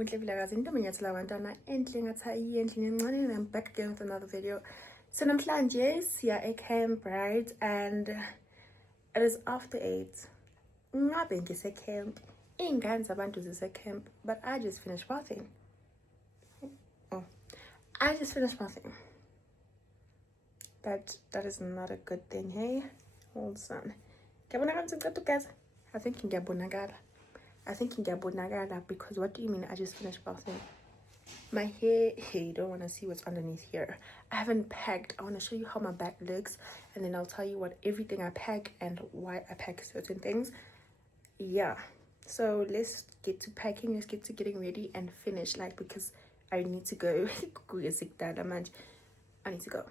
and I'm back again with another video. So namhlanje siya e-camp, right? And it is after 8. Ngabe ngise-camp. Iy'ngane zabantu zise-camp, but I just finished bathing. I just finished bathing. That is not a good thing, hey? Hold on. Guys? I think ngiyabonakala because what do you mean I just finished bathing? My hair, hey, you don't want to see what's underneath here. I haven't packed. I want to show you how my bag looks, and then I'll tell you what everything I pack and why I pack certain things. Yeah, so let's get to packing. Let's get to getting ready and finish, like, because I need to go. I need to go.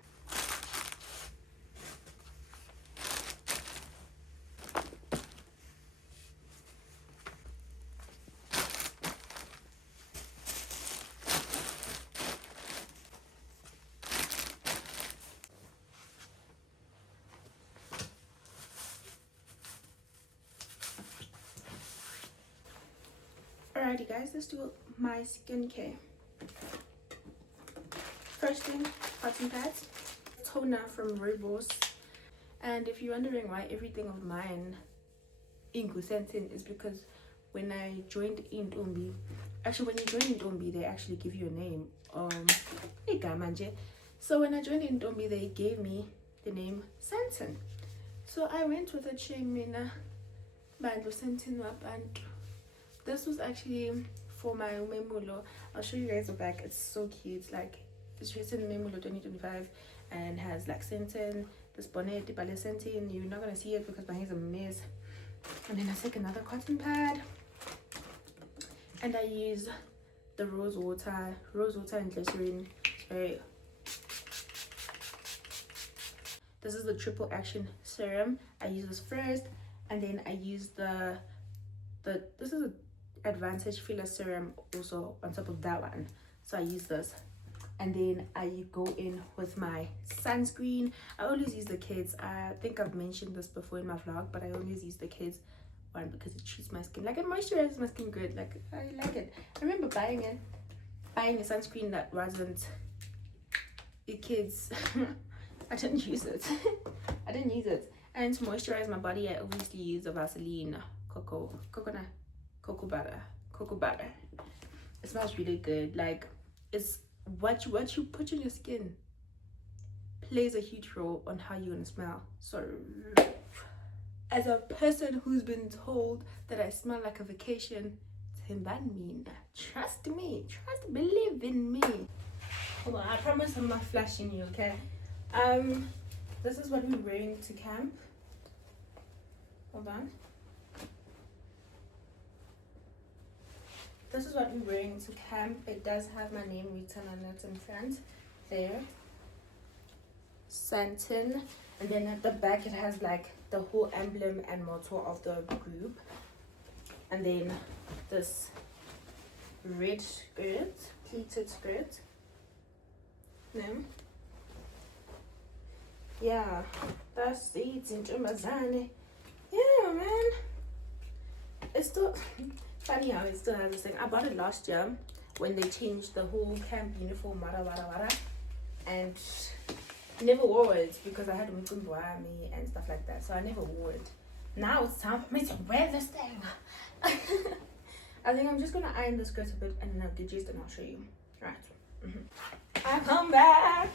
Alrighty guys, let's do my skincare. First thing, cotton pads, toner from Rooibos. And if you're wondering why everything of mine Ingusentin is because when I joined Indombi, actually when you join Indombi they actually give you a name. So when I joined Indombi they gave me the name Sentin. So I went with a chain mina Bandlo Sentin Wabantu. This was actually for my Memulo. I'll show you guys the back. It's so cute. Like, it's written Memulo 2025 and has like Sentin, this bonnet, the ballet Sentin. You're not gonna see it because my hair's a mess. And then I take another cotton pad and I use the rose water and glycerin. Sorry. This is the triple action serum. I use this first, and then I use this is a Advantage Filler serum also on top of that one. So I use this, and then I go in with my sunscreen. I always use the kids. I think I've mentioned this before in my vlog, but I always use the kids one because it treats my skin, like, it moisturizes my skin good. Like, I like it. I remember buying a sunscreen that wasn't the kids. I didn't use it. And to moisturize my body I obviously use a Vaseline cocoa butter. It smells really good. Like, it's what you put in your skin plays a huge role on how you're gonna smell. So as a person who's been told that I smell like a vacation, trust me, believe in me. Hold on, I promise I'm not flashing you, okay? This is what we're wearing to camp. Hold on. This is what we're wearing to camp. It does have my name written on it in front there, Sentin, and then at the back it has like the whole emblem and motto of the group, and then this red skirt, pleated skirt. Yeah, that's it in Jumazane. Yeah, man, it's still funny how it still has this thing. I bought it last year when they changed the whole camp uniform, and never wore it because I had Mkumbuami and stuff like that, so I never wore it. Now it's time for me to wear this thing. I think I'm just gonna iron the skirt a bit and then I'll get used and I'll show you. Right. I come back.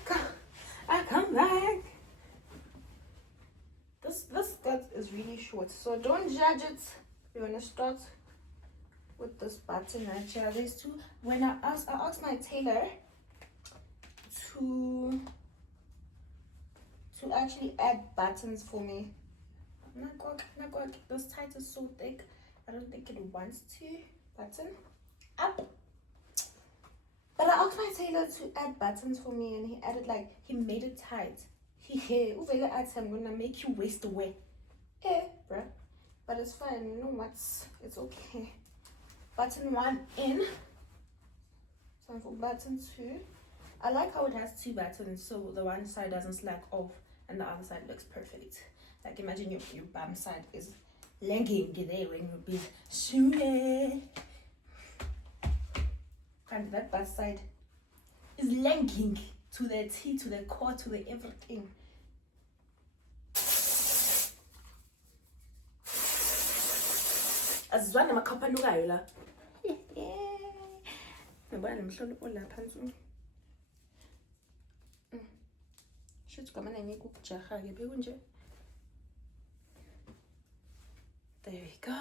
This skirt is really short, so don't judge it. We're gonna start with this button right here. There's two. When I asked my tailor to actually add buttons for me. This tight is so thick. I don't think it wants to button up. But I asked my tailor to add buttons for me, and he added, like, he made it tight. I'm gonna make you waste away. Bruh. But it's fine, you know what? It's okay. Button 1 in. Time for button 2. I like how it has 2 buttons, so the one side doesn't slack off and the other side looks perfect. Like, imagine your bum side is lagging there when you're busy shooting. And that bad side is linking to the T, to the core, to the everything. Azizwana amakhapha anukayo la. Ngibona nemhlolo olapha nsu. Should come and make ukujaha ke bekunje. There we go.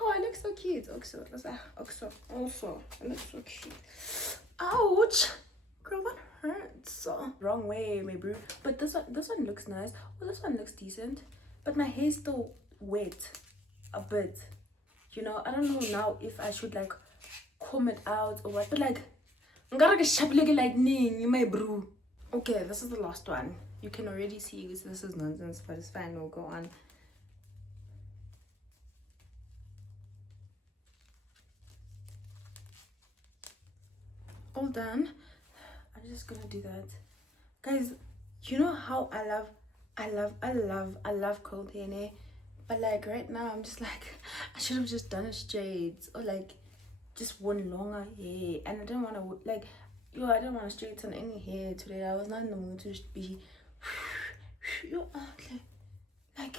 Oh, I look so cute. Also, I look so cute. Ouch! Girl, that hurts. Wrong way, my bro. But this one looks nice. Well, this one looks decent. But my hair's still wet a bit. You know, I don't know now if I should like comb it out or what. But like, I'm gonna get sharp like my bro. Okay, this is the last one. You can already see this is nonsense, but it's fine. We'll go on. All done. I'm just gonna do that, guys. You know how I love curled hair, but like right now I'm just like I should have just done a straight or like just one longer hair, and I didn't want to like I didn't want to straighten any hair today. I was not in the mood to be like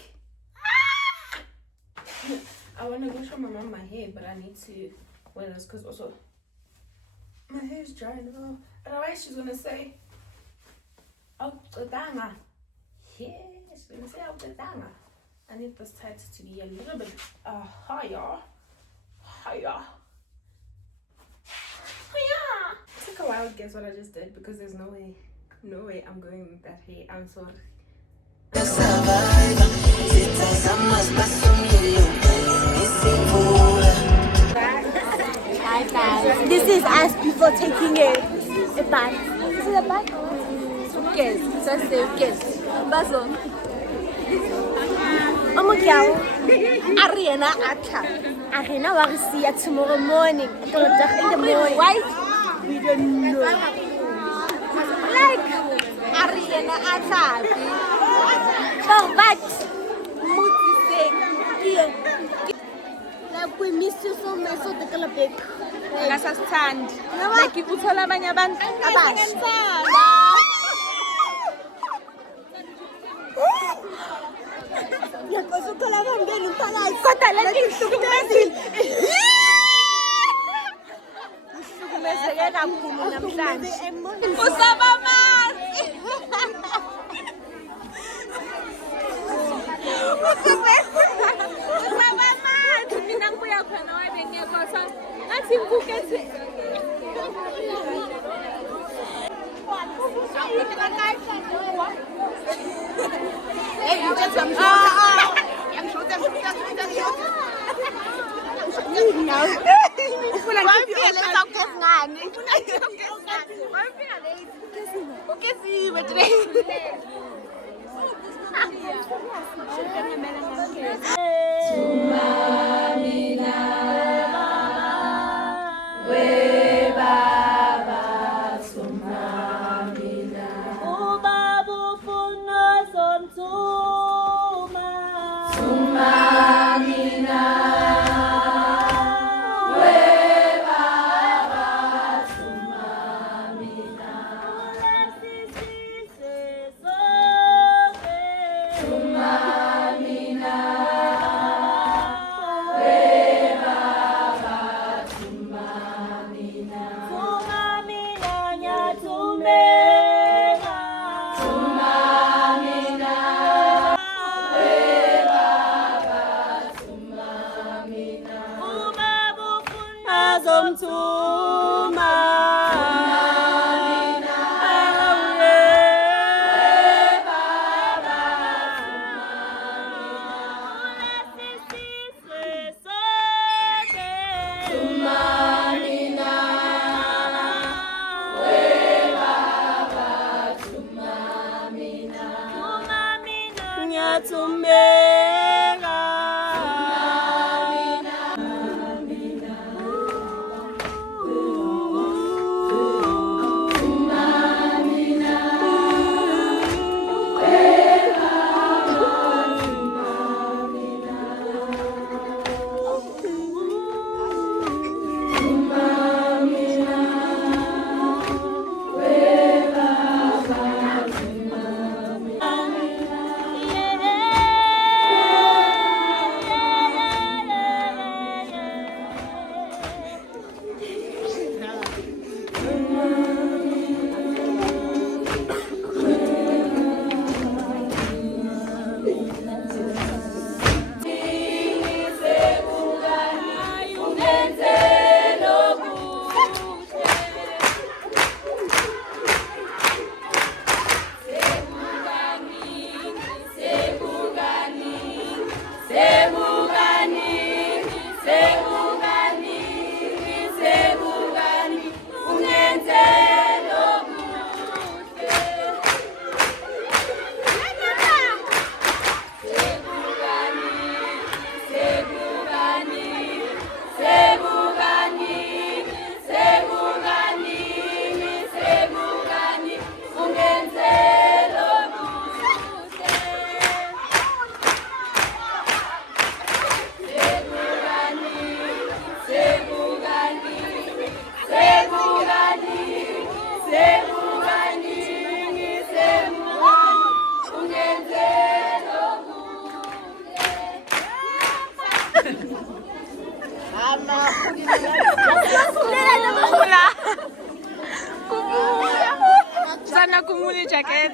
I want to go show my mom my hair, but I need to wear this because also my hair is dry now. Otherwise she's gonna say, oh, Danga. Yeah, she's gonna say, oh, Danga. I need this tight to be a little bit higher. It took a while to guess what I just did because there's no way I'm going with that hair. I'm sorry. Hi guys, this is us before taking a bath. This is a bath? Yes, just a yes. Baso. Ariana Atla. Ariana will see you tomorrow morning. In the morning. Why? We don't know. Like Ariana Atla. For what? Muti saying. Like we miss you so much, so the color big. Ngasasithandi like uthola abanye abantu abasha Yakoso thola bangena umphakathi kodwa lento ihlukumezile ihlukumezeke kakhulu namhlanje usaba amanzi usaba amanzi mina ngibuya khona wayebengekho so ngathi ngikukethi jacket.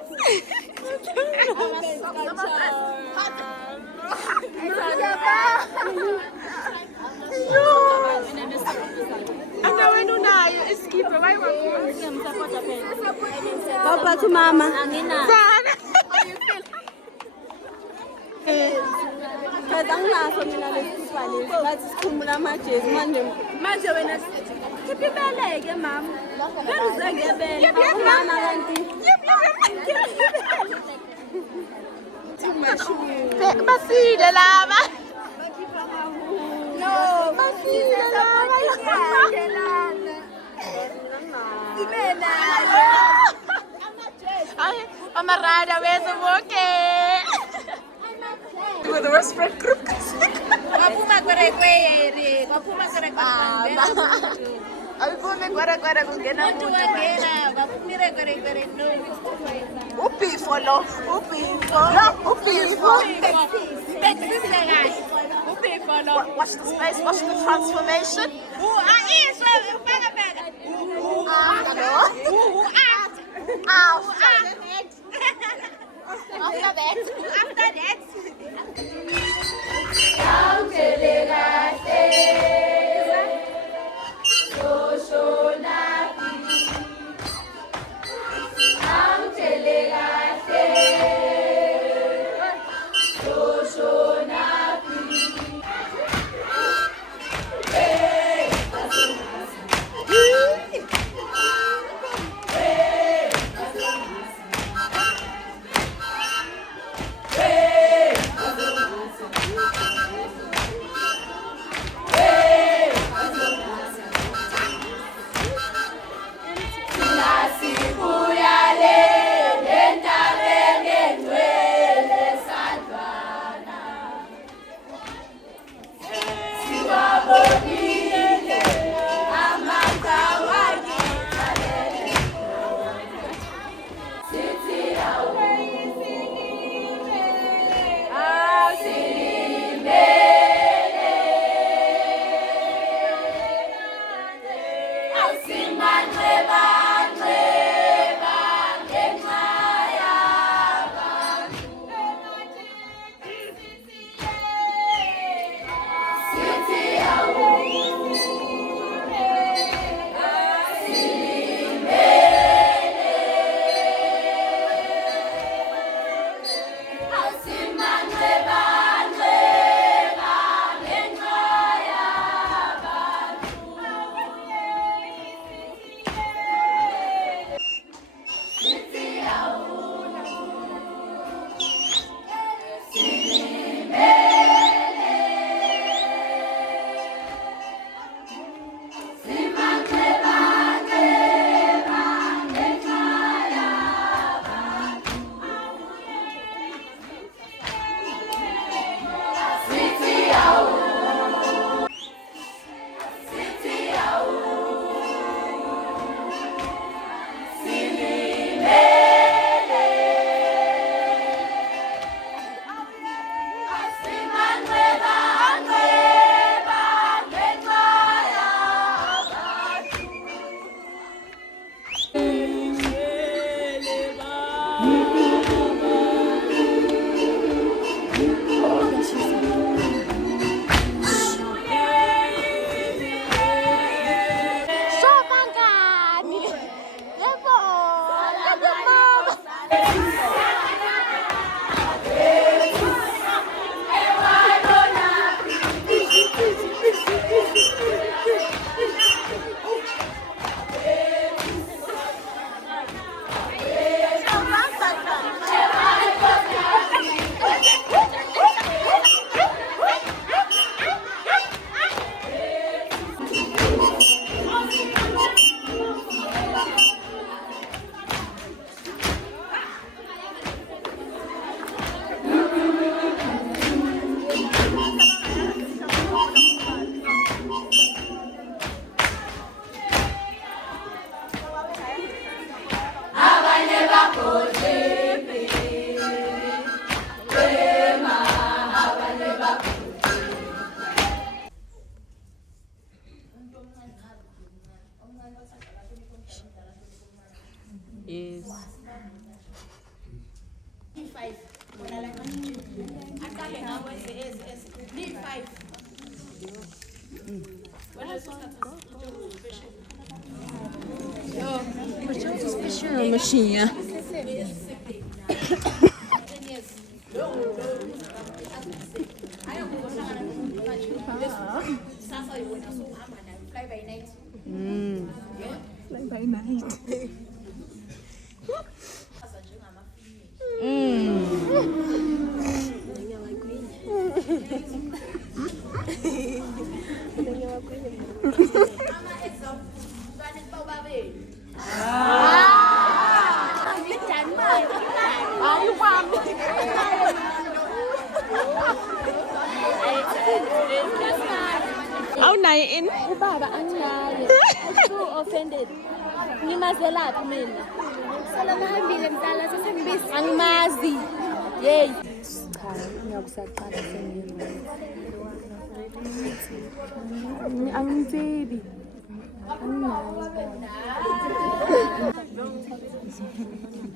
Ana wena unayo iskipa Papa to mama. Kaza nginaso mina lesifa lesi ngathi sikhumula amajezi manje wena kipibeleke mama. Bekuze ngebele awumama kanti. Basile laba. No, basile laba. Imena. Amarada wethu bonke. With the respect group. Waphuma kwerekwere, waphuma kwerekwere. Awuphumi kwara kungena umuntu Wangena, waphumire kwerekwere no. ubhifo lo ubhifo watch the space, watch the transformation. After that Machinha. Awunaye ubaba angaye. I'm so offended. Ngimazelaphi mina? Sala nahambile mdala sesengibisi. Angimazi. Yey. Cha, ngiyakusaqala Angitsebi.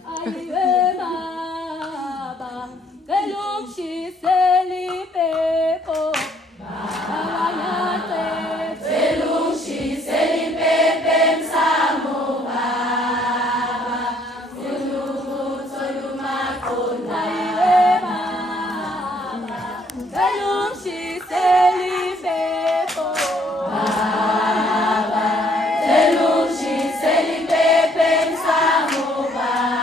Ayiwe baba, selungiseli pepo. Pepe, Samoba.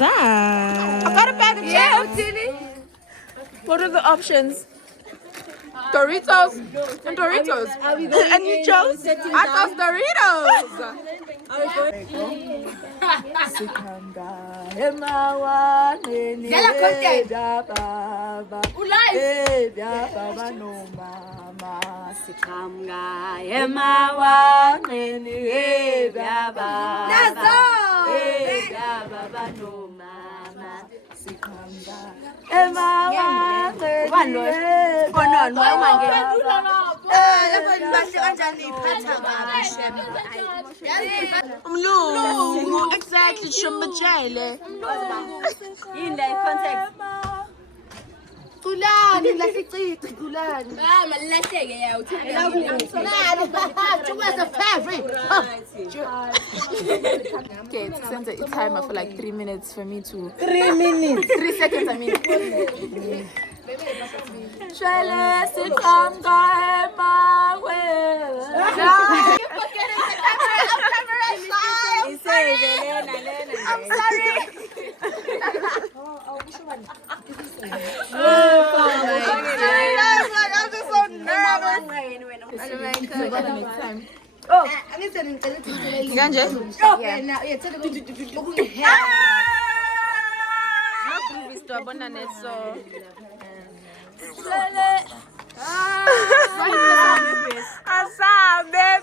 I got a bag of chips. What are the options? Doritos and Doritos. And you chose? I chose Doritos. Umlungu, exactly, shumbajele. In the context. Kulani, lasichichi, kulani. Okay, it's sent a timer for like 3 minutes for me to. 3 minutes. 3 seconds, I mean. I'm sorry. I'm just so nervous. Oh, Ganje?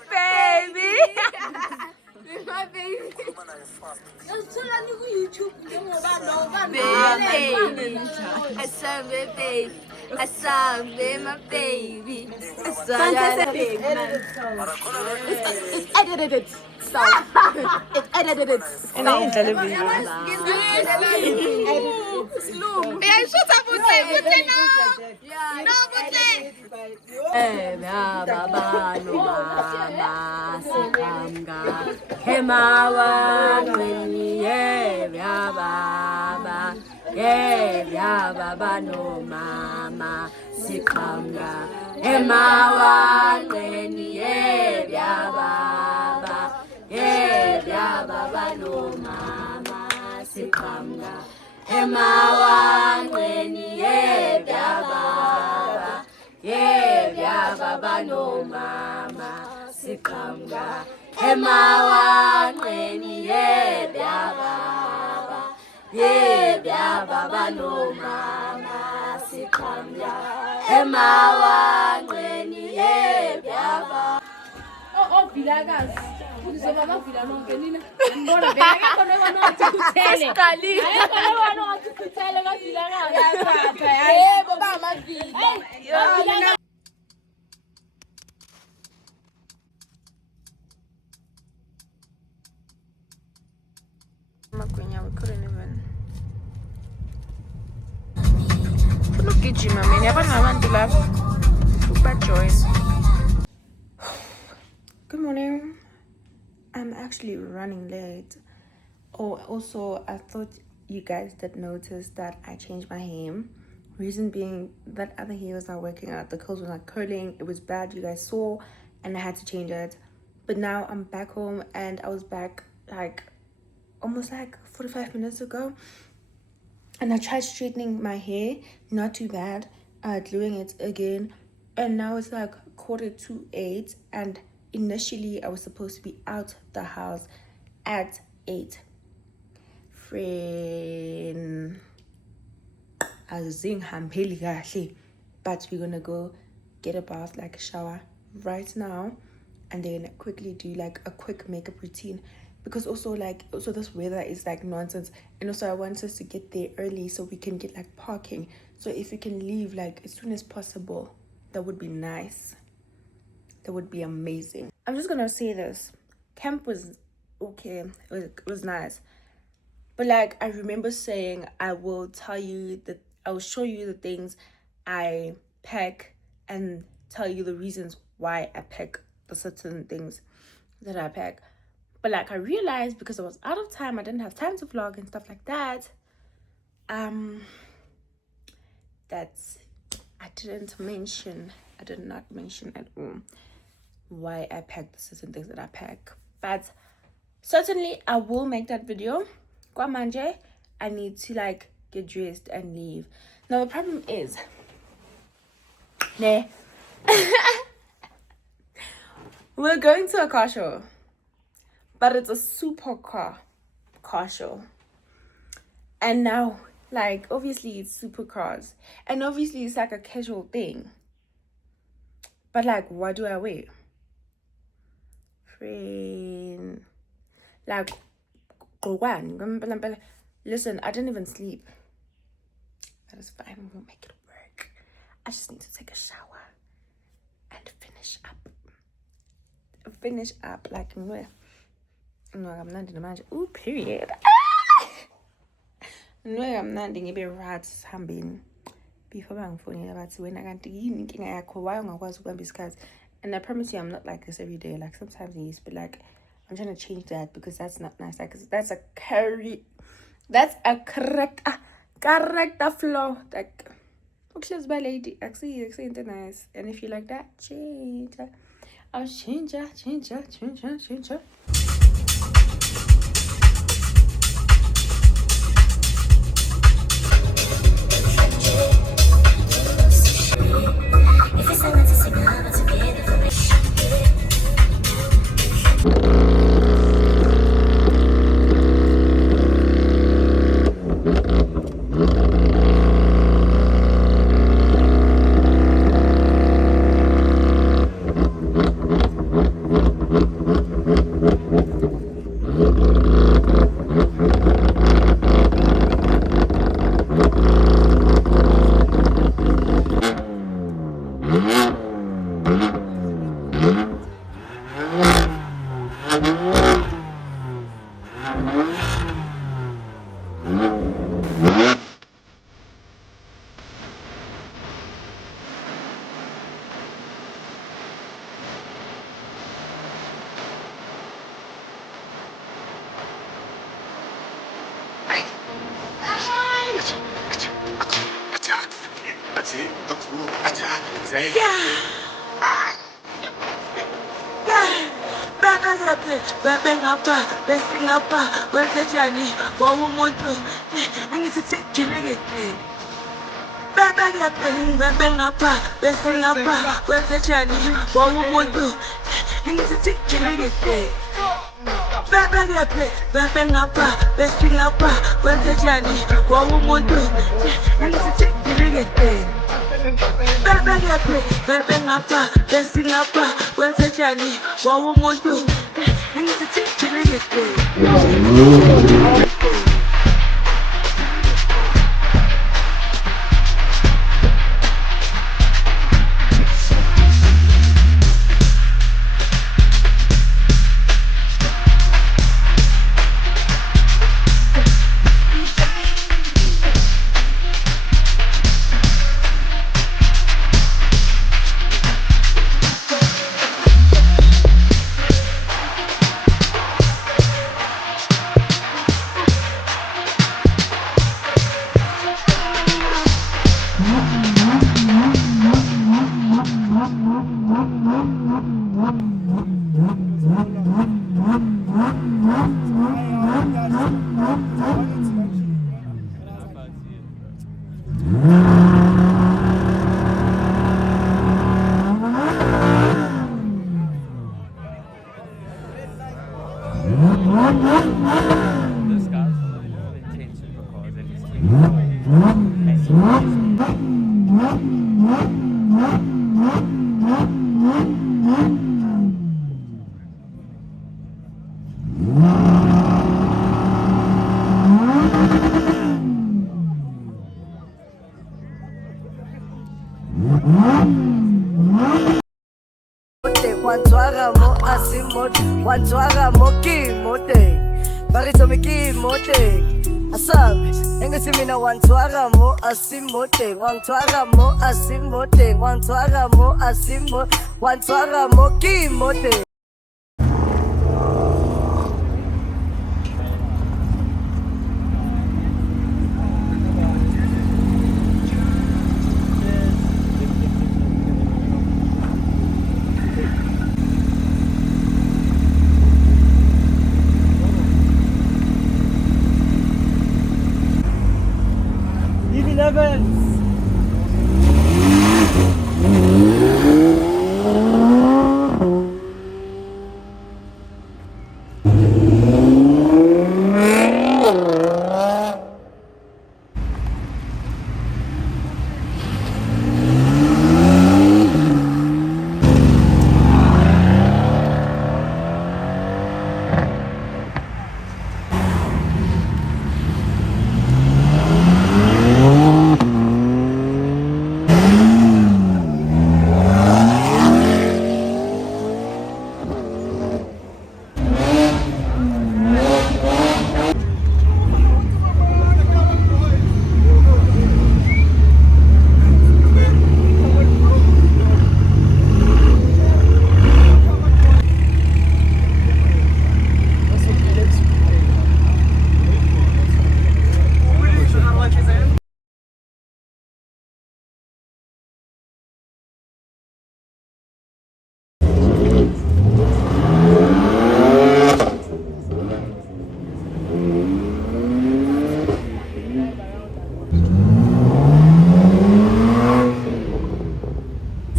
Baby. My baby. I saw my baby. It's edited. So it's edited. And I ain't Makwenya, we couldn't even. Look at you, man. Never want to laugh. Super joy. Good morning. I'm actually running late. Oh, also, I thought you guys did notice that I changed my hair. Reason being, that other hair was not working out. The curls were not curling. It was bad. You guys saw, and I had to change it. But now I'm back home, and I was back like almost like 45 minutes ago, and I tried straightening my hair, not too bad, gluing it again, and now it's like 7:45, and initially I was supposed to be out the house at 8. Friend, I was saying but we're gonna go get a bath, like a shower right now, and then quickly do like a quick makeup routine, because also this weather is like nonsense, and also I want us to get there early so we can get like parking. So if we can leave like as soon as possible, that would be nice. That would be amazing. I'm just gonna say this, camp was okay, it was nice, but like I remember saying I will show you the things I pack and tell you the reasons why I pack the certain things that I pack. But like I realized, because I was out of time, I didn't have time to vlog and stuff like that, I did not mention at all why I packed the certain things that I pack. But certainly I will make that video. Kwa manje, I need to like get dressed and leave. Now the problem is, nah, we're going to a car show, but it's a supercar show. And now, like, obviously it's supercars, and obviously it's like a casual thing. But like, what do I wear? Friend, like, listen, I didn't even sleep. That is fine, we'll make it work. I just need to take a shower and finish up like no, I'm not in the magic. Ooh, period. No, I'm not doing a rat hambing before bangifonela bathi wena kanti yini inkinga yakho, why ungakwazi ukubamba isikhathi? And I promise you I'm not like this every day. Like sometimes I used to be like, I'm trying to change that because that's not nice. Like that's a character flaw. Like okay, by lady, I see it's nice. And if you like that, change. I'll change. levels.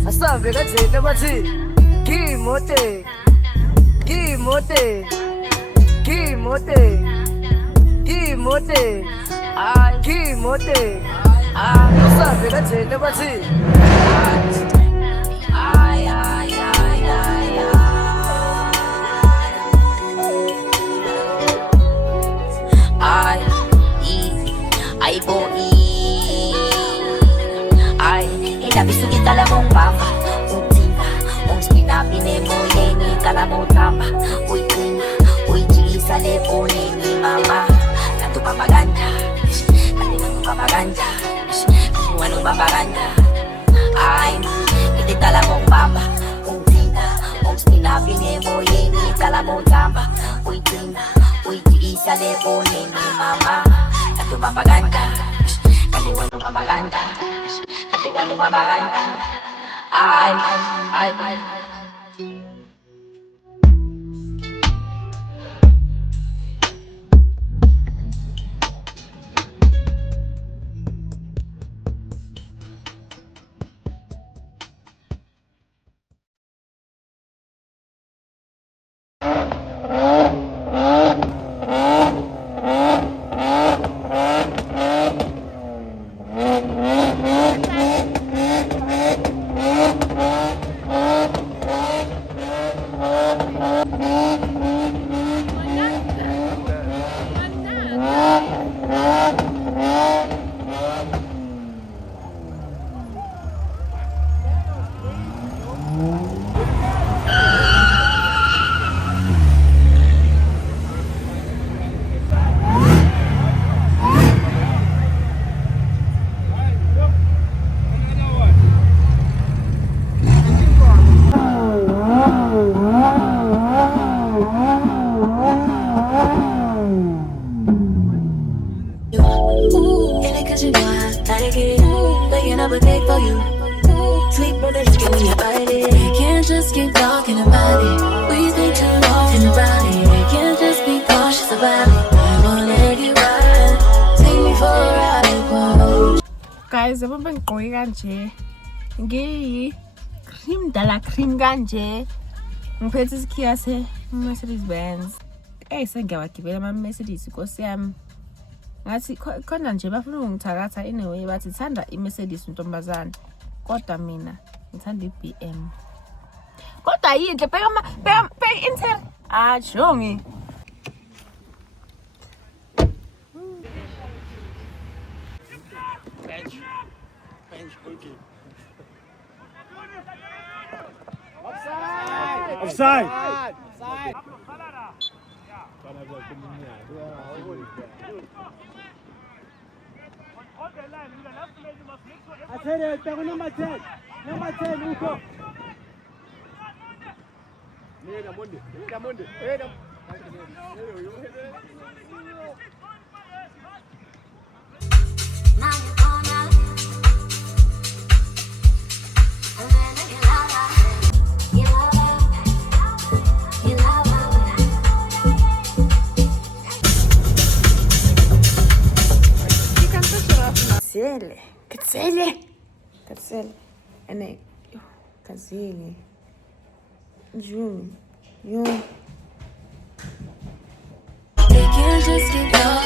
Asabe kadzela bathi ngimote ngimote ngimote ngimote ngimote asabe kadzela bathi ay ay ay ay ay ay boy ay inabisugita la mong mama utina ong spinapine mo yengi kala mo tama uy tina uy jisa le pone ni mama nato papaganda nato papaganda ano papaganda ay inabisugita la mong mama utina ong spinapine mo yengi kala mo tama uy tina uy jisa le pone ni mama nato papaganda ano papaganda ano papaganda ay guys, yabo bengigqoke kanje ngiyi cream dala cream kanje ngiphethe isikhiya se Mercedes Benz. Sengiyawagibela ama Mercedes Nkosi yami. Ngathi khona nje bafuna ungithakatha anyway bathi thanda iMercedes ntombazana. Kodwa mina ngithanda iBM. Kodwa yinhle bheka interior. Jongi. Bench, okay. Offside. Number 10. Number 10, Uko. Gazelle. And then, Gazelle. June. They can't just get lost.